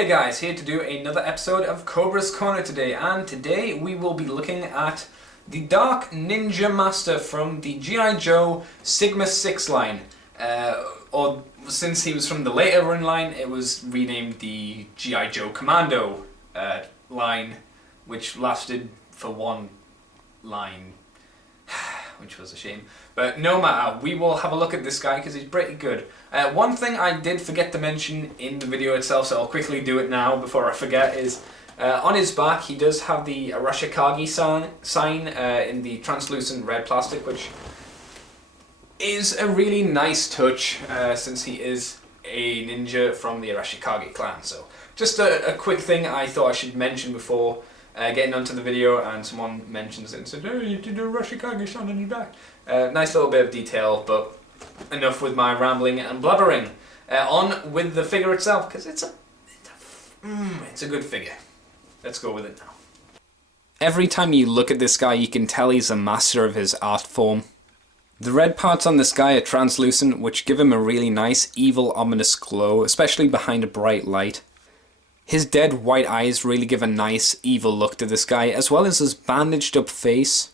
Hey guys, here to do another episode of Cobra's Corner today, and today we will be looking at the Dark Ninja Master from the G.I. Joe Sigma 6 line. Or since he was from the later run line, it was renamed the G.I. Joe Commando line, which lasted for one line, which was a shame. But no matter, we will have a look at this guy because he's pretty good. One thing I did forget to mention in the video itself, so I'll quickly do it now before I forget, is on his back he does have the Arashikage sign in the translucent red plastic, which is a really nice touch since he is a ninja from the Arashikage clan. So just a quick thing I thought I should mention before getting onto the video, and someone mentions it and said, "Oh, you did a Arashikage sign on your back." Nice little bit of detail, but enough with my rambling and blubbering. On with the figure itself, because it's a good figure. Let's go with it now. Every time you look at this guy, you can tell he's a master of his art form. The red parts on this guy are translucent, which give him a really nice, evil, ominous glow, especially behind a bright light. His dead white eyes really give a nice, evil look to this guy, as well as his bandaged up face.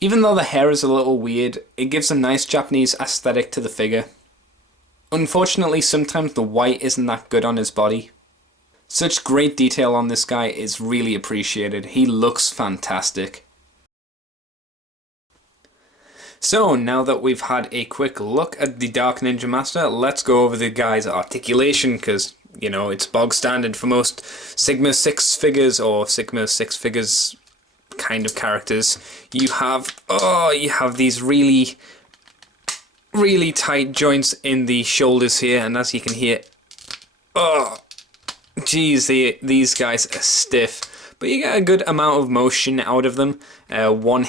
Even though the hair is a little weird, it gives a nice Japanese aesthetic to the figure. Unfortunately, sometimes the white isn't that good on his body. Such great detail on this guy is really appreciated. He looks fantastic. So, now that we've had a quick look at the Dark Ninja Master, let's go over the guy's articulation, because, you know, it's bog standard for most Sigma 6 figures, or Sigma 6 figures kind of characters. You have these really tight joints in the shoulders here, and as you can hear, geez, these guys are stiff, but you get a good amount of motion out of them. One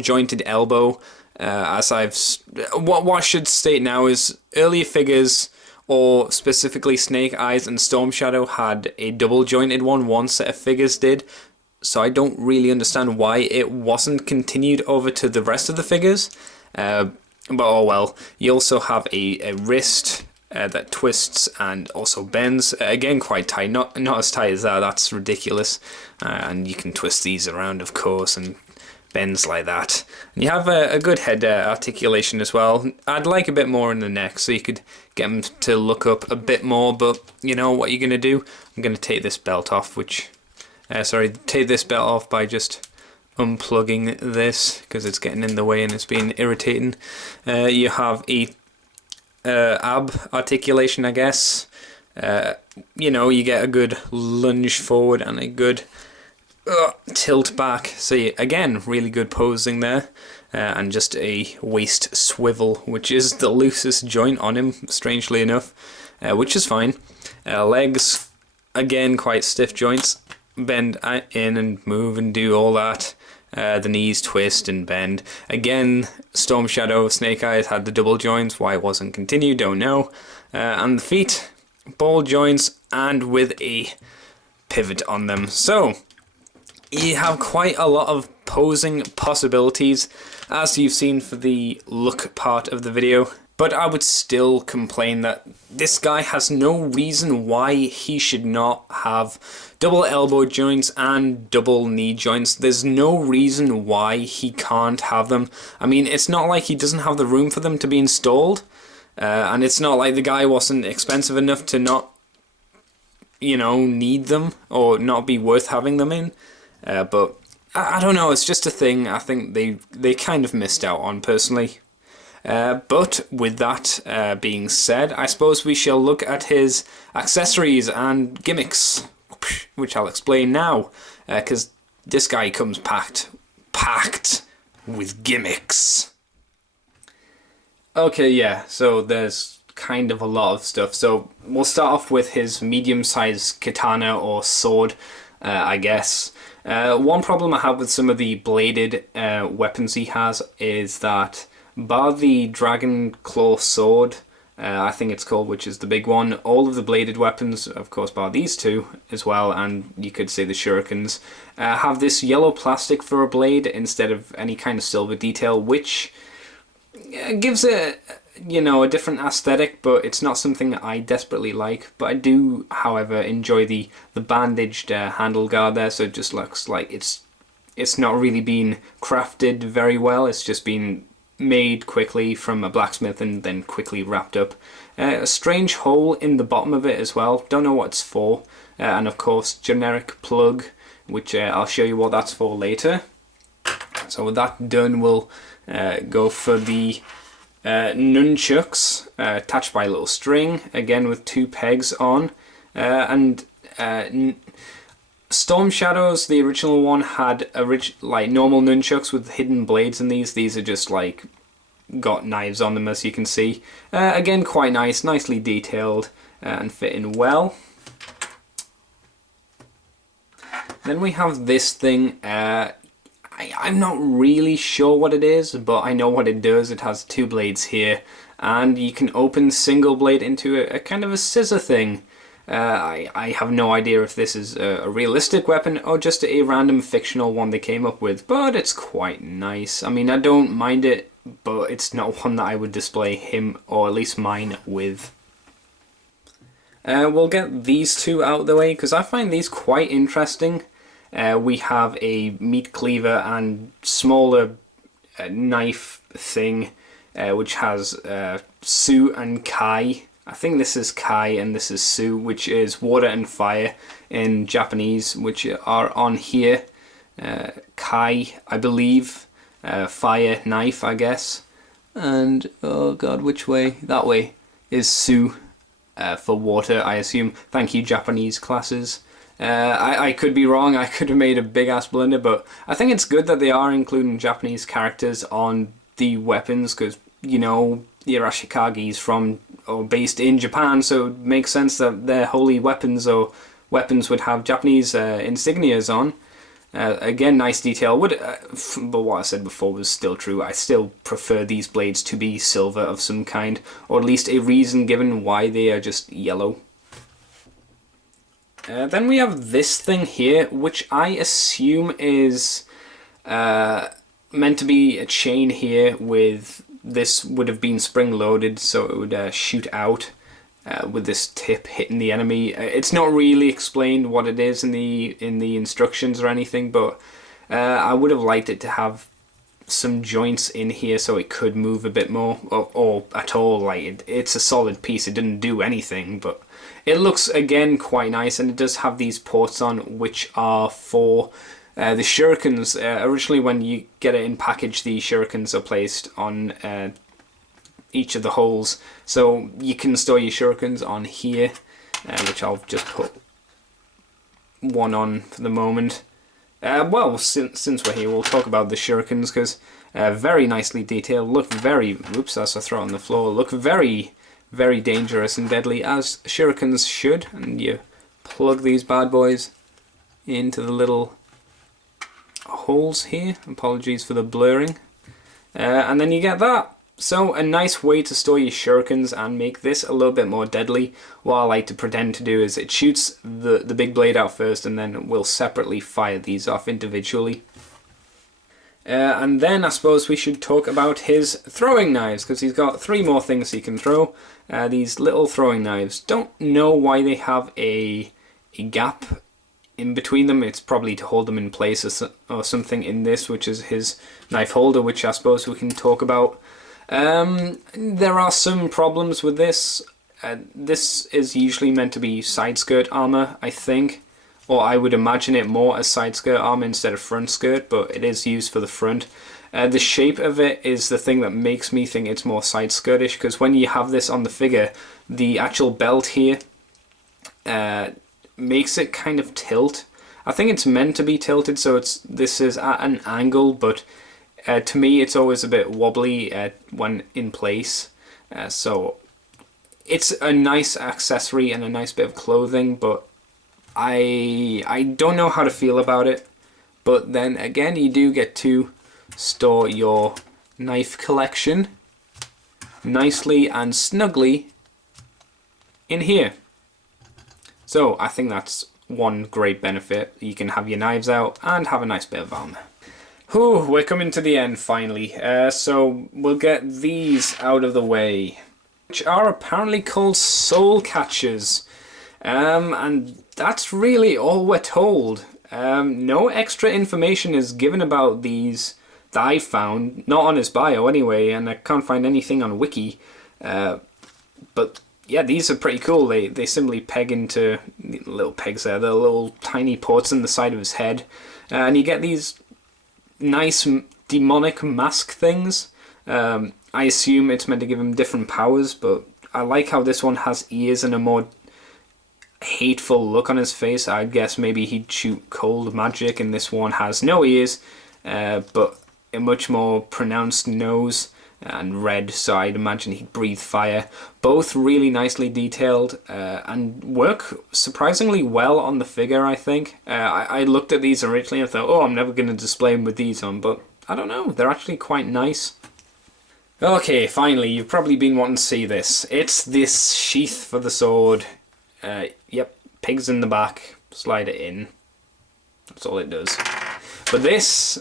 jointed elbow. What I should state now is earlier figures, or specifically Snake Eyes and Storm Shadow, had a double jointed one set of figures did. So I don't really understand why it wasn't continued over to the rest of the figures. But oh well. You also have a wrist that twists and also bends. Again, quite tight. Not as tight as that. That's ridiculous. And you can twist these around, of course, and bends like that. And you have a good head articulation as well. I'd like a bit more in the neck, so you could get them to look up a bit more. But you know what you're gonna do? I'm gonna take this belt off, take this belt off by just unplugging this, because it's getting in the way and it's being irritating. You have a ab articulation, I guess. You know, you get a good lunge forward and a good tilt back. So again, really good posing there. And just a waist swivel, which is the loosest joint on him, strangely enough, which is fine. Legs, again, quite stiff joints. Bend in and move and do all that. The knees twist and bend. Again, Storm Shadow, Snake Eyes had the double joints. Why it wasn't continued, don't know. And the feet, ball joints and with a pivot on them. So you have quite a lot of posing possibilities, as you've seen for the look part of the video. But I would still complain that this guy has no reason why he should not have double elbow joints and double knee joints. There's no reason why he can't have them. I mean, it's not like he doesn't have the room for them to be installed. And it's not like the guy wasn't expensive enough to not, you know, need them or not be worth having them in. But I don't know, it's just a thing I think they kind of missed out on, personally. But with that being said, I suppose we shall look at his accessories and gimmicks, which I'll explain now, because this guy comes packed with gimmicks. Okay, yeah, so there's kind of a lot of stuff. So we'll start off with his medium-sized katana or sword, I guess. One problem I have with some of the bladed weapons he has is that, bar the Dragon Claw sword, I think it's called, which is the big one, all of the bladed weapons, of course bar these two as well, and you could say the shurikens, have this yellow plastic for a blade instead of any kind of silver detail, which gives it you know, a different aesthetic, but it's not something that I desperately like. But I do, however, enjoy the bandaged handle guard there, so it just looks like it's not really been crafted very well. It's just been made quickly from a blacksmith and then quickly wrapped up. A strange hole in the bottom of it as well. Don't know what it's for. And of course, generic plug, which I'll show you what that's for later. So with that done, we'll go for the nunchucks attached by a little string, again with 2 pegs on. Storm Shadows, the original one, had like normal nunchucks with hidden blades in these. These are just like got knives on them, as you can see. Again, quite nice, nicely detailed and fitting well. Then we have this thing. I'm not really sure what it is, but I know what it does. It has 2 blades here, and you can open single blade into a kind of a scissor thing. I have no idea if this is a realistic weapon or just a random fictional one they came up with, but it's quite nice. I mean, I don't mind it, but it's not one that I would display him, or at least mine, with. We'll get these 2 out of the way, because I find these quite interesting. We have a meat cleaver and smaller knife thing, which has Su and Kai. I think this is Kai and this is Su, which is water and fire in Japanese, which are on here. Kai, I believe, fire knife, I guess. And, oh god, which way? That way is Su for water, I assume. Thank you, Japanese classes. I could be wrong, I could have made a big ass blunder, but I think it's good that they are including Japanese characters on the weapons, because, you know, the Arashikagi's from or based in Japan, so it makes sense that their holy weapons or weapons would have Japanese insignias on. Again, nice detail. But what I said before was still true. I still prefer these blades to be silver of some kind, or at least a reason given why they are just yellow. Then we have this thing here, which I assume is meant to be a chain here with this would have been spring loaded, so it would shoot out with this tip hitting the enemy. It's not really explained what it is in the instructions or anything, but I would have liked it to have some joints in here so it could move a bit more, or at all. Like it's a solid piece, it didn't do anything, but it looks again quite nice, and it does have these ports on which are for the shurikens. Originally when you get it in package, the shurikens are placed on each of the holes, so you can store your shurikens on here, which I'll just put one on for the moment. Well, since we're here, we'll talk about the shurikens, because very nicely detailed, look very, oops, as I throw it on the floor, look very, very dangerous and deadly, as shurikens should. And you plug these bad boys into the little holes here. Apologies for the blurring. And then you get that. So a nice way to store your shurikens and make this a little bit more deadly. What I like to pretend to do is it shoots the big blade out first, and then we'll separately fire these off individually. And then I suppose we should talk about his throwing knives, because he's got 3 more things he can throw. These little throwing knives. Don't know why they have a gap in between them. It's probably to hold them in place or something in this, which is his knife holder, which I suppose we can talk about. There are some problems with this. This is usually meant to be side skirt armor, I think, or I would imagine it more as side skirt armor instead of front skirt, but it is used for the front. The shape of it is the thing that makes me think it's more side skirtish, because when you have this on the figure, the actual belt here makes it kind of tilt. I think it's meant to be tilted, so this is at an angle, but to me it's always a bit wobbly when in place. So it's a nice accessory and a nice bit of clothing, but I don't know how to feel about it. But then again, you do get to store your knife collection nicely and snugly in here. So I think that's one great benefit. You can have your knives out and have a nice bit of armor. Whew, we're coming to the end finally. So we'll get these out of the way, which are apparently called soul catchers. And that's really all we're told. No extra information is given about these that I found, not on his bio anyway, and I can't find anything on Wiki. But yeah, these are pretty cool. They simply peg into little pegs there. They're little tiny ports in the side of his head, and you get these nice demonic mask things. I assume it's meant to give him different powers, but I like how this one has ears and a more hateful look on his face. I guess maybe he'd shoot cold magic, and this one has no ears, but a much more pronounced nose and red, so I'd imagine he'd breathe fire. Both really nicely detailed and work surprisingly well on the figure, I think. I looked at these originally and thought, oh, I'm never going to display them with these on, but I don't know, they're actually quite nice. Okay, finally, you've probably been wanting to see this. It's this sheath for the sword. Yep, pigs in the back, slide it in. That's all it does. But this...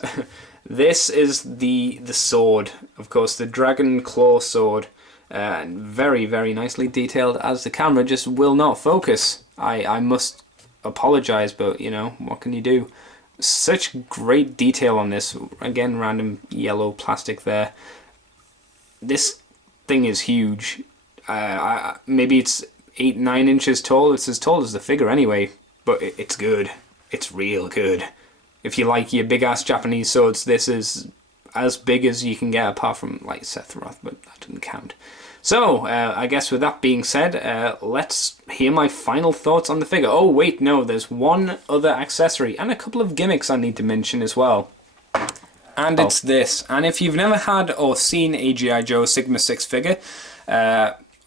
This is the sword, of course, the Dragon Claw sword, and very, very nicely detailed, as the camera just will not focus. I must apologise, but, you know, what can you do? Such great detail on this. Again, random yellow plastic there. This thing is huge. Maybe it's 8-9 inches tall. It's as tall as the figure anyway, but it's good. It's real good. If you like your big-ass Japanese swords, this is as big as you can get, apart from, like, Sephiroth, but that doesn't count. So, I guess with that being said, let's hear my final thoughts on the figure. Oh, wait, no, there's one other accessory, and a couple of gimmicks I need to mention as well. And it's this. And if you've never had or seen a G.I. Joe Sigma 6 figure,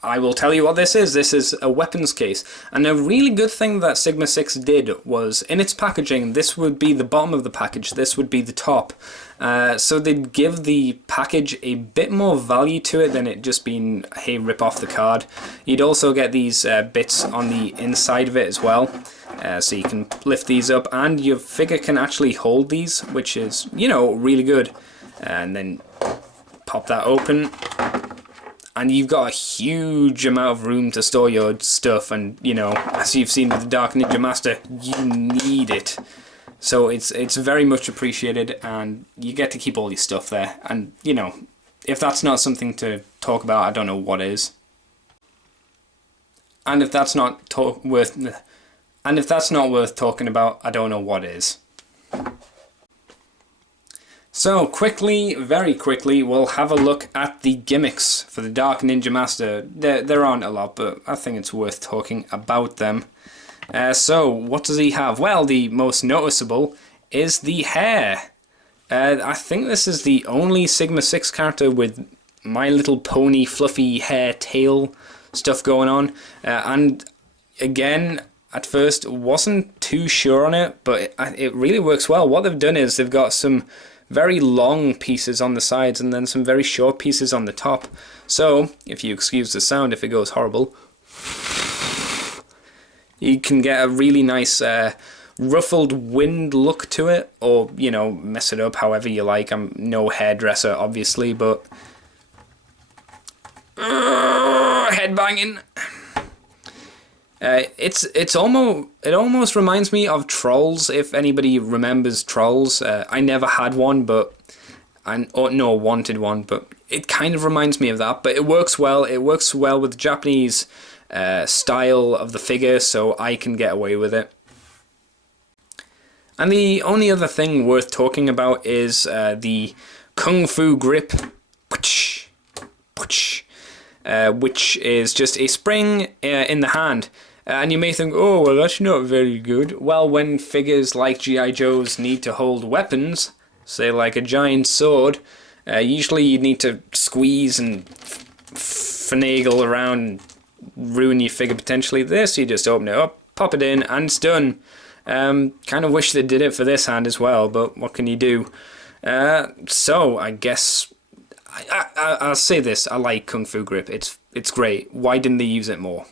I will tell you what this is. This is a weapons case. And a really good thing that Sigma 6 did was, in its packaging, this would be the bottom of the package, this would be the top. So they'd give the package a bit more value to it than it just being, hey, rip off the card. You'd also get these bits on the inside of it as well. So you can lift these up, and your figure can actually hold these, which is, you know, really good. And then pop that open. And you've got a huge amount of room to store your stuff, and, you know, as you've seen with the Dark Ninja Master, you need it. So it's very much appreciated, and you get to keep all your stuff there. And, you know, if that's not something to talk about, I don't know what is. And if that's not worth talking about, I don't know what is. So quickly, very quickly, we'll have a look at the gimmicks for the Dark Ninja Master. There aren't a lot, but I think it's worth talking about them. So, what does he have? Well, the most noticeable is the hair. I think this is the only Sigma 6 character with My Little Pony fluffy hair tail stuff going on. And again, at first, wasn't too sure on it, but it really works well. What they've done is they've got some very long pieces on the sides and then some very short pieces on the top. So, if you excuse the sound if it goes horrible, you can get a really nice ruffled wind look to it, or, you know, mess it up however you like. I'm no hairdresser, obviously, but headbanging. It almost reminds me of Trolls, if anybody remembers Trolls. I never had one, nor wanted one, but it kind of reminds me of that. But it works well. It works well with the Japanese style of the figure, so I can get away with it. And the only other thing worth talking about is the Kung Fu Grip, which is just a spring in the hand. And you may think, oh, well, that's not very good. Well, when figures like G.I. Joe's need to hold weapons, say like a giant sword, usually you need to squeeze and finagle around and ruin your figure potentially. This, you just open it up, pop it in, and it's done. Kind of wish they did it for this hand as well, but what can you do? So, I guess I'll say this, I like Kung Fu Grip. It's great. Why didn't they use it more?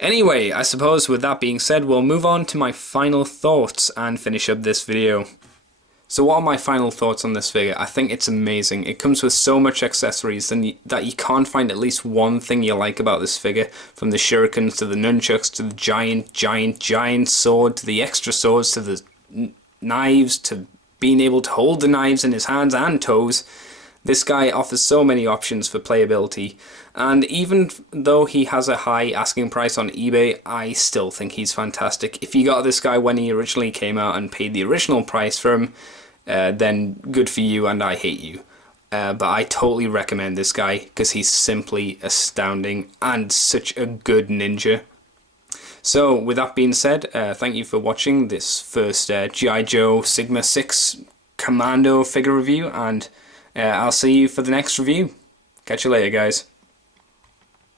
Anyway, I suppose with that being said, we'll move on to my final thoughts and finish up this video. So what are my final thoughts on this figure? I think it's amazing. It comes with so much accessories that you can't find at least one thing you like about this figure. From the shurikens to the nunchucks to the giant sword to the extra swords to the knives to being able to hold the knives in his hands and toes. This guy offers so many options for playability, and even though he has a high asking price on eBay, I still think he's fantastic. If you got this guy when he originally came out and paid the original price for him, then good for you and I hate you. But I totally recommend this guy because he's simply astounding and such a good ninja. So with that being said, thank you for watching this first G.I. Joe Sigma 6 Commando figure review, and I'll see you for the next review. Catch you later, guys.